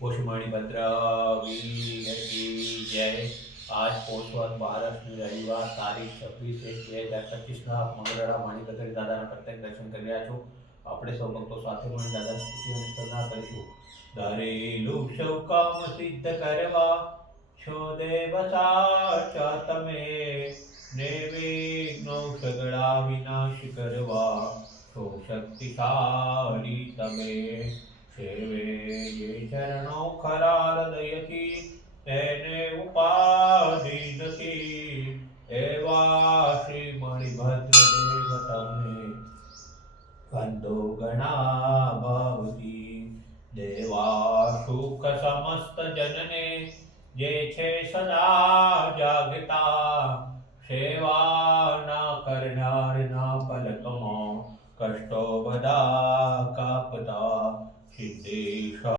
पुष्मणिभद्र वीर की जय। आज पोषवत 12 रविवार तारीख 26/1/2025 મંગળવારના મણિભદ્ર દાદાના પ્રત્યેક દર્શન કરી રહ્યા છો। આપણે સૌ ભક્તો સાથે મળી દાદાની સ્તુતિ અને સ્તવના કરીશું। ધરેલું સૌ કામ સિદ્ધ કરવા છો દેવ સાચા તમે, નિર્વિઘ્નો સગળા વિનાશ કરવા છો શક્તિશાળી તમે। સેવે જે ચરણો ખરા હૃદયથી તેને ઉપાધિ નથી, એવા શ્રી મણિભદ્ર દેવ તમને વંદો ઘણા ભાવથી। દેવા સુખ સમસ્ત જનને જે છે સદા જાગતા, સેવા ના કરનાર ના પલકમાં કષ્ટો બધા કાપતા। સિદ્ધેશ